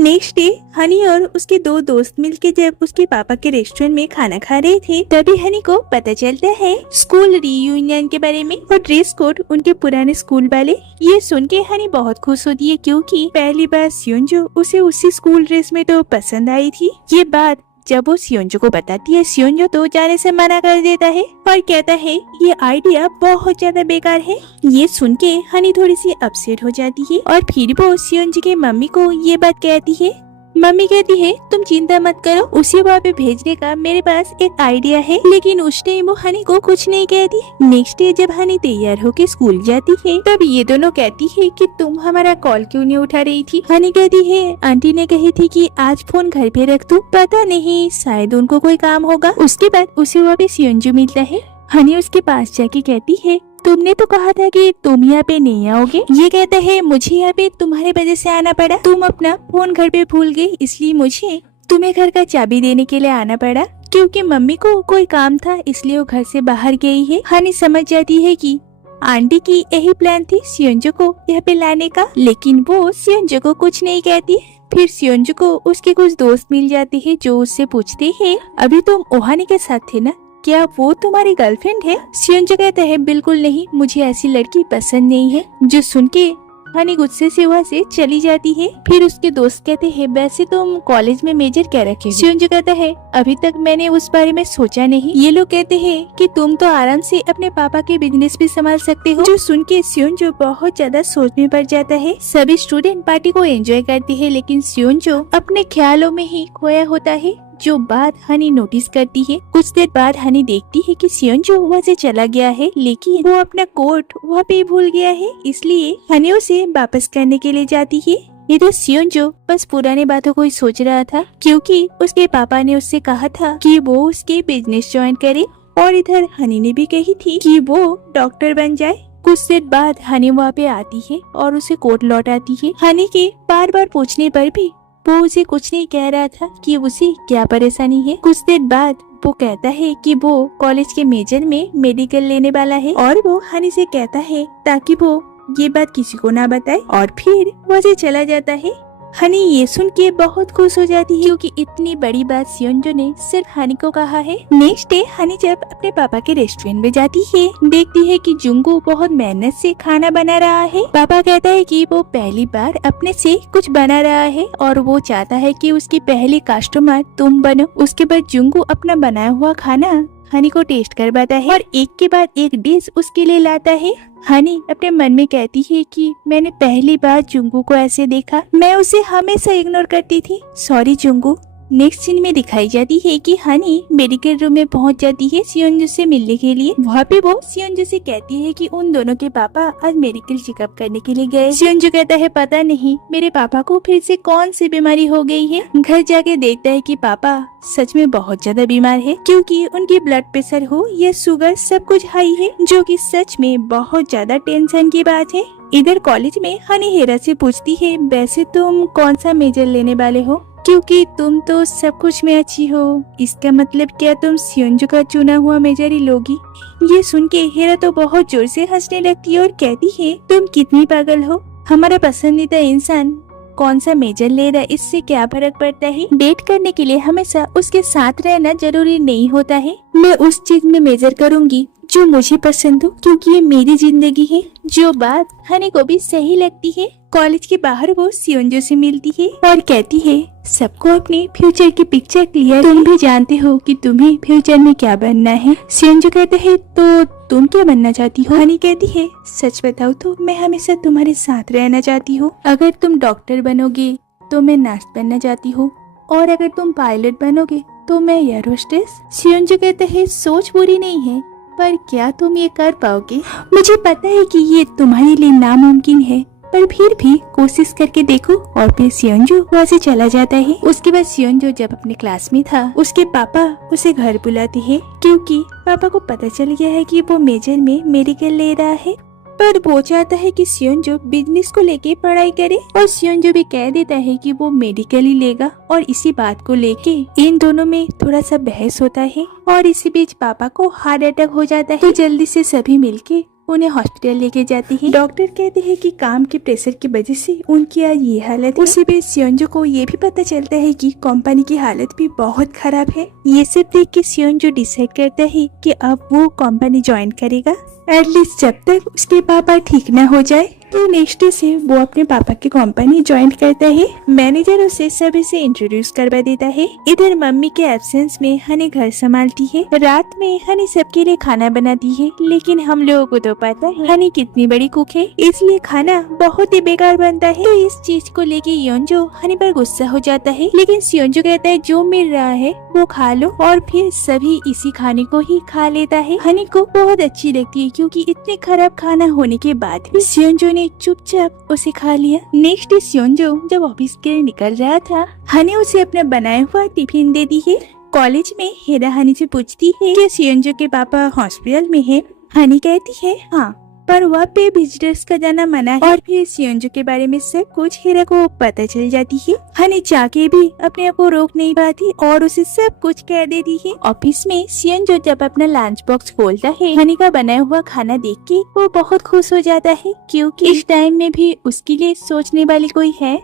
Next day Honey और उसके दो दोस्त मिलके जब उसके पापा के रेस्टोरेंट में खाना खा रहे थे, तभी हनी को पता चलता है स्कूल रियूनियन के बारे में और ड्रेस कोड उनके पुराने स्कूल वाले। ये सुन के हनी बहुत खुश होती है क्योंकि पहली बार सियोंजो उसे उसी स्कूल ड्रेस में तो पसंद आई थी। ये बात जब वो सियोंजो को बताती है, सियोंजो तो जाने से मना कर देता है और कहता है ये आइडिया बहुत ज्यादा बेकार है। ये सुन के हनी थोड़ी सी अपसेट हो जाती है और फिर वो सियोंजो के मम्मी को ये बात कहती है। मम्मी कहती है तुम चिंता मत करो, उसे वहाँ पे भेजने का मेरे पास एक आइडिया है। लेकिन उस टाइम वो हनी को कुछ नहीं कहती। नेक्स्ट डे जब हनी तैयार होके स्कूल जाती है, तब ये दोनों कहती है कि तुम हमारा कॉल क्यों नहीं उठा रही थी। हनी कहती है आंटी ने कही थी कि आज फोन घर पे रख दूं, पता नहीं शायद उनको कोई काम होगा। उसके बाद उसे वहाँ पे सियोंजो मिलता है। हनी उसके पास जाके कहती है तुमने तो कहा था कि तुम यहाँ पे नहीं आओगे। ये कहता है मुझे यहाँ पे तुम्हारे वजह से आना पड़ा, तुम अपना फोन घर पे भूल गई, इसलिए मुझे तुम्हें घर का चाबी देने के लिए आना पड़ा क्योंकि मम्मी को कोई काम था, इसलिए वो घर से बाहर गई है। हनी समझ जाती है कि आंटी की यही प्लान थी सियोंजो को यहाँ पे लाने का, लेकिन वो सियोंजो को कुछ नहीं कहती। फिर सियोंजो को उसके कुछ दोस्त मिल जाते हैं जो उससे पूछते हैं अभी तुम ओहानी के साथ थे ना, क्या वो तुम्हारी गर्लफ्रेंड है। सियोंजो कहता है बिल्कुल नहीं, मुझे ऐसी लड़की पसंद नहीं है। जो सुन के हनी गुस्से से वहाँ से चली जाती है। फिर उसके दोस्त कहते हैं वैसे तुम कॉलेज में मेजर क्या रखे। सियोंजो कहता है अभी तक मैंने उस बारे में सोचा नहीं। ये लोग कहते हैं कि तुम तो आराम से अपने पापा के बिजनेस भी संभाल सकते हो। जो सुन के सियोंजो बहुत ज्यादा सोच में पड़ जाता है। सभी स्टूडेंट पार्टी को एंजॉय करते हैं, लेकिन सियोंजो अपने ख्यालों में ही खोया होता है। जो बात हनी नोटिस करती है, कुछ देर बाद हनी देखती है कि सियोंजो वहाँ से चला गया है, लेकिन वो अपना कोट वहाँ पे भूल गया है, इसलिए हनी उसे वापस करने के लिए जाती है। इधर सियोंजो बस पुरानी बातों को ही सोच रहा था क्योंकि उसके पापा ने उससे कहा था कि वो उसके बिजनेस ज्वाइन करे और इधर हनी ने भी कही थी कि वो डॉक्टर बन जाए। कुछ देर बाद हनी वहाँ पे आती है और उसे कोट लौटाती है। हनी के बार बार पूछने पर भी वो उसे कुछ नहीं कह रहा था कि उसे क्या परेशानी है। कुछ देर बाद वो कहता है कि वो कॉलेज के मेजर में मेडिकल लेने वाला है और वो हनी से कहता है ताकि वो ये बात किसी को ना बताए और फिर वो से चला जाता है। हनी ये सुन के बहुत खुश हो जाती है क्योंकि इतनी बड़ी बात सियोंजो ने सिर्फ हनी को कहा है। नेक्स्ट डे हनी जब अपने पापा के रेस्टोरेंट में जाती है, देखती है कि जुंगू बहुत मेहनत से खाना बना रहा है। पापा कहता है कि वो पहली बार अपने से कुछ बना रहा है और वो चाहता है कि उसकी पहली कस्टमर तुम बनो। उसके बाद जुंगू अपना बनाया हुआ खाना हनी को टेस्ट करवाता है और एक के बाद एक डिश उसके लिए लाता है। हनी अपने मन में कहती है कि मैंने पहली बार जुंगू को ऐसे देखा, मैं उसे हमेशा इग्नोर करती थी, सॉरी जुंगू। नेक्स्ट सीन में दिखाई जाती है कि हनी मेडिकल रूम में पहुंच जाती है सियोंजो से मिलने के लिए। वहाँ पे वो सियोंजो से कहती है कि उन दोनों के पापा आज मेडिकल चेकअप करने के लिए गए। सियोंजो कहता है पता नहीं मेरे पापा को फिर से कौन सी बीमारी हो गई है। घर जाके देखता है कि पापा सच में बहुत ज्यादा बीमार है क्योंकि उनकी ब्लड प्रेशर हो या शुगर सब कुछ हाई है, जो कि सच में बहुत ज्यादा टेंशन की बात है। इधर कॉलेज में हनी हेरा से पूछती है वैसे तुम कौन सा मेजर लेने वाले हो क्योंकि तुम तो सब कुछ में अच्छी हो, इसका मतलब क्या तुम सियोंजो का चुना हुआ मेजर ही लोगी। ये सुन के हेरा तो बहुत जोर से हंसने लगती है और कहती है तुम कितनी पागल हो, हमारा पसंदीदा इंसान कौन सा मेजर ले रहा है इससे क्या फर्क पड़ता है। डेट करने के लिए हमेशा उसके साथ रहना जरूरी नहीं होता है। मैं उस चीज में मेजर करूंगी जो मुझे पसंद हो क्योंकि ये मेरी जिंदगी है। जो बात हनी को भी सही लगती है। कॉलेज के बाहर वो सियोंजो से मिलती है और कहती है सबको अपने फ्यूचर की पिक्चर क्लियर, तुम भी जानते हो कि तुम्हें फ्यूचर में क्या बनना है। सियोंजो कहते है तो तुम क्या बनना चाहती हो। हनी कहती है सच बताओ तो मैं हमेशा तुम्हारे साथ रहना चाहती हूँ। अगर तुम डॉक्टर बनोगे तो मैं नर्स बनना चाहती हूँ और अगर तुम पायलट बनोगे तो मैं एयर होस्टेस। सियोंजो कहते है सोच बुरी नहीं है पर क्या तुम ये कर पाओगे। मुझे पता है कि ये तुम्हारे लिए नामुमकिन है पर फिर भी कोशिश करके देखो। और फिर सियोंजो वहाँ से चला जाता है। उसके बाद सियोंजो जब अपने क्लास में था, उसके पापा उसे घर बुलाते हैं क्योंकि पापा को पता चल गया है कि वो मेजर में मेडिकल ले रहा है। पर वो चाहता है कि सियोंजो बिजनेस को लेके पढ़ाई करे और सियोंजो भी कह देता है कि वो मेडिकल ही लेगा और इसी बात को लेके इन दोनों में थोड़ा सा बहस होता है और इसी बीच पापा को हार्ट अटैक हो जाता है। तो जल्दी से सभी मिलके उन्हें हॉस्पिटल लेके जाती है। डॉक्टर कहते हैं कि काम के प्रेशर की वजह से उनकी आज ये हालत है। उसी बीच सियोंजो को ये भी पता चलता है कि कंपनी की हालत भी बहुत खराब है। ये सब देख के सियोंजो डिसाइड करता है कि अब वो कंपनी ज्वाइन करेगा, एटलीस्ट जब तक उसके पापा ठीक न हो जाए। तो नेक्स्ट डे से वो अपने पापा की कंपनी ज्वाइन करता है। मैनेजर उसे सभी से इंट्रोड्यूस करवा देता है। इधर मम्मी के एब्सेंस में हनी घर संभालती है। रात में हनी सबके लिए खाना बनाती है, लेकिन हम लोगों को तो पता है हनी कितनी बड़ी कुक है, इसलिए खाना बहुत ही बेकार बनता है। तो इस चीज को लेके योंजो हनी पर गुस्सा हो जाता है, लेकिन सियोंजो कहता है जो मिल रहा है वो खा लो, और फिर सभी इसी खाने को ही खा लेता है। हनी को बहुत अच्छी लगती है क्योंकि इतने खराब खाना होने के बाद भी सियोंजो ने चुपचाप उसे खा लिया। नेक्स्ट डे सियोंजो जब ऑफिस के लिए निकल रहा था, हनी उसे अपना बनाया हुआ टिफिन दे दी है। कॉलेज में हेरा हनी से पूछती है कि सियोंजो के पापा हॉस्पिटल में है। हनी कहती है हाँ, पर वहाँ पे विजिटर्स का जाना मना है। और फिर सियोंजो के बारे में सब कुछ हेरा को पता चल जाती है। हनी चाह के भी अपने आप को रोक नहीं पाती और उसे सब कुछ कह देती है। ऑफिस में सियोंजो जब अपना लंच बॉक्स खोलता है, हनी का बनाया हुआ खाना देख के वो बहुत खुश हो जाता है, क्योंकि इस टाइम में भी उसके लिए सोचने वाली कोई है।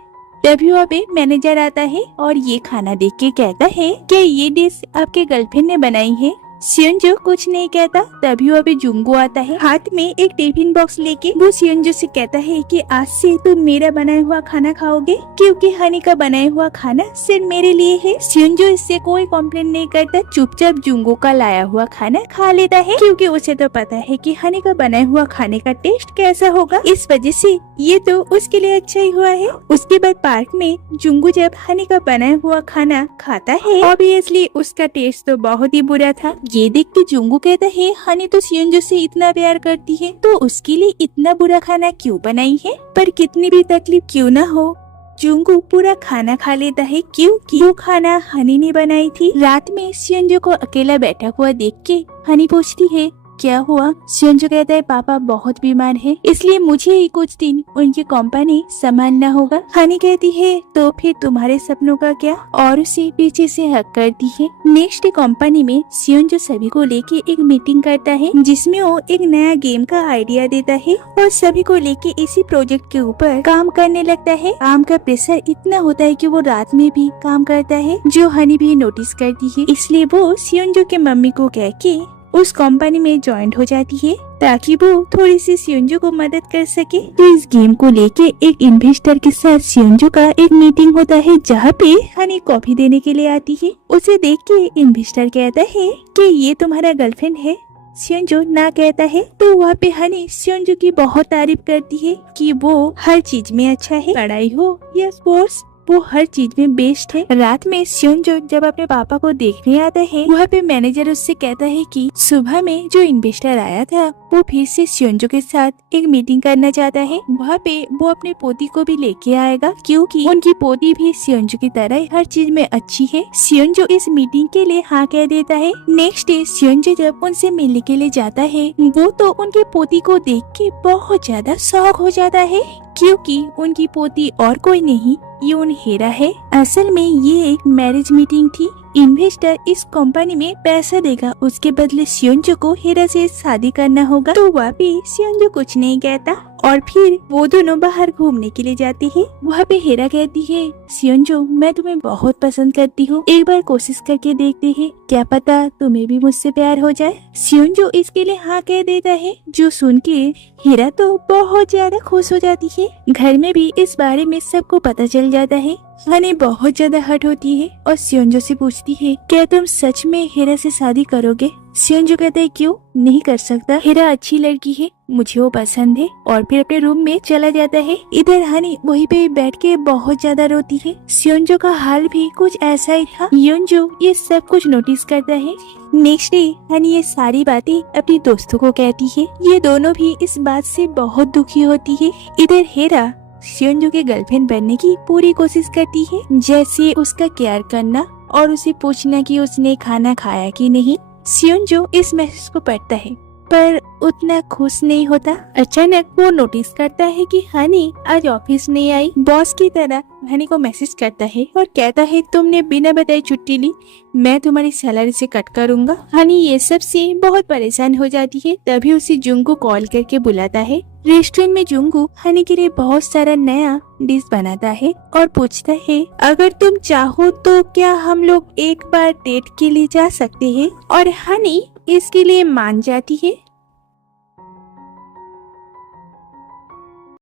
तभी वहाँ पे मैनेजर आता है और ये खाना देख के कहता है कि ये डिश आपके गर्लफ्रेंड ने बनाई है। सियोंजो कुछ नहीं कहता। तभी वहाँ पे जुंगो आता है हाथ में एक टिफिन बॉक्स लेके। वो सियोंजो से कहता है कि आज से तुम मेरा बनाया हुआ खाना खाओगे, क्योंकि हनी का बनाया हुआ खाना सिर्फ मेरे लिए है। सियोंजो इससे कोई कॉम्प्लेन नहीं करता, चुपचाप जुंगो का लाया हुआ खाना खा लेता है, क्योंकि उसे तो पता है कि हनी का बनाया हुआ खाने का टेस्ट कैसा होगा। इस वजह से ये तो उसके लिए अच्छा ही हुआ है। उसके बाद पार्क में जुंगो जब हनी का बनाया हुआ खाना खाता है, ऑब्वियसली उसका टेस्ट तो बहुत ही बुरा था। ये देख के जुंगो कहता है हनी तो सियोंजो से इतना प्यार करती है, तो उसके लिए इतना बुरा खाना क्यों बनाई है। पर कितनी भी तकलीफ क्यों ना हो, जुंगो पूरा खाना खा लेता है, क्योंकि वो खाना हनी ने बनाई थी। रात में सियोंजो को अकेला बैठा हुआ देख के हनी पूछती है क्या हुआ। सियोंजो कहता है पापा बहुत बीमार है, इसलिए मुझे ही कुछ दिन उनकी कंपनी संभालना होगा। हनी कहती है तो फिर तुम्हारे सपनों का क्या, और उसे पीछे से हक करती है। नेक्स्ट डे कंपनी में सियोंजो सभी को लेके एक मीटिंग करता है, जिसमें वो एक नया गेम का आइडिया देता है और सभी को लेके इसी प्रोजेक्ट के ऊपर काम करने लगता है। काम का प्रेशर इतना होता है कि वो रात में भी काम करता है, जो हनी भी नोटिस करती है। इसलिए वो सियोंजो के मम्मी को कह के उस कंपनी में ज्वाइन हो जाती है, ताकि वो थोड़ी सी सियोंजो को मदद कर सके। तो इस गेम को लेके एक इन्वेस्टर के साथ सियोंजो का एक मीटिंग होता है, जहाँ पे हनी कॉफी देने के लिए आती है। उसे देख के इन्वेस्टर कहता है कि ये तुम्हारा गर्लफ्रेंड है। सियोंजो ना कहता है, तो वहाँ पे हनी सियोंजो की बहुत तारीफ करती है कि वो हर चीज में अच्छा है, पढ़ाई हो या स्पोर्ट्स, वो हर चीज में बेस्ट है। रात में सियोंजो जब अपने पापा को देखने आता है, वहाँ पे मैनेजर उससे कहता है कि सुबह में जो इन्वेस्टर आया था वो फिर से सियोंजो के साथ एक मीटिंग करना चाहता है। वहाँ पे वो अपने पोती को भी लेके आएगा, क्योंकि उनकी पोती भी सियोंजो की तरह हर चीज में अच्छी है। सियोंजो इस मीटिंग के लिए हाँ कह देता है। नेक्स्ट डे सियोंजो जब उनसे मिलने के लिए जाता है, वो तो उनके पोती को देख के बहुत ज्यादा शॉक हो जाता है, क्योंकि उनकी पोती और कोई नहीं, यून हेरा है। असल में ये एक मैरिज मीटिंग थी। इन्वेस्टर इस कंपनी में पैसा देगा, उसके बदले सियोंजो को हेरा से शादी करना होगा। तो वहाँ पे सियोंजो कुछ नहीं कहता और फिर वो दोनों बाहर घूमने के लिए जाती है। वहाँ पे हेरा कहती है सियोंजो मैं तुम्हें बहुत पसंद करती हूँ, एक बार कोशिश करके देखते हैं, क्या पता तुम्हें भी मुझसे प्यार हो जाए। सियोंजो इसके लिए हाँ कह देता है, जो सुन के हेरा तो बहुत ज्यादा खुश हो जाती है। घर में भी इस बारे में सबको पता चल जाता है। हनी बहुत ज्यादा हर्ट होती है और सियोंजो से पूछती है क्या तुम सच में हेरा से शादी करोगे। सियोंजो कहता है क्यों नहीं कर सकता, हेरा अच्छी लड़की है, मुझे वो पसंद है, और फिर अपने रूम में चला जाता है। इधर हनी वहीं पे बैठ के बहुत ज्यादा रोती है। सियोंजो का हाल भी कुछ ऐसा ही था। योंजो ये सब कुछ नोटिस करता है। नेक्स्ट डे हनी ये सारी बातें अपनी दोस्तों को कहती है। ये दोनों भी इस बात से बहुत दुखी होती है। इधर हेरा सियोंजो के गर्लफ्रेंड बनने की पूरी कोशिश करती है, जैसे उसका केयर करना और उसे पूछना कि उसने खाना खाया कि नहीं। सियोंजो इस मैसेज को पढ़ता है पर उतना खुश नहीं होता। अचानक वो नोटिस करता है कि हनी आज ऑफिस नहीं आई। बॉस की तरह हनी को मैसेज करता है और कहता है तुमने बिना बताए छुट्टी ली, मैं तुम्हारी सैलरी से कट करूंगा। हनी ये सब से बहुत परेशान हो जाती है। तभी उसे जुंगू कॉल करके बुलाता है। रेस्टोरेंट में जुंगू हनी के लिए बहुत सारा नया डिश बनाता है और पूछता है अगर तुम चाहो तो क्या हम लोग एक बार डेट के लिए जा सकते हैं। और हनी इसके लिए मान जाती है।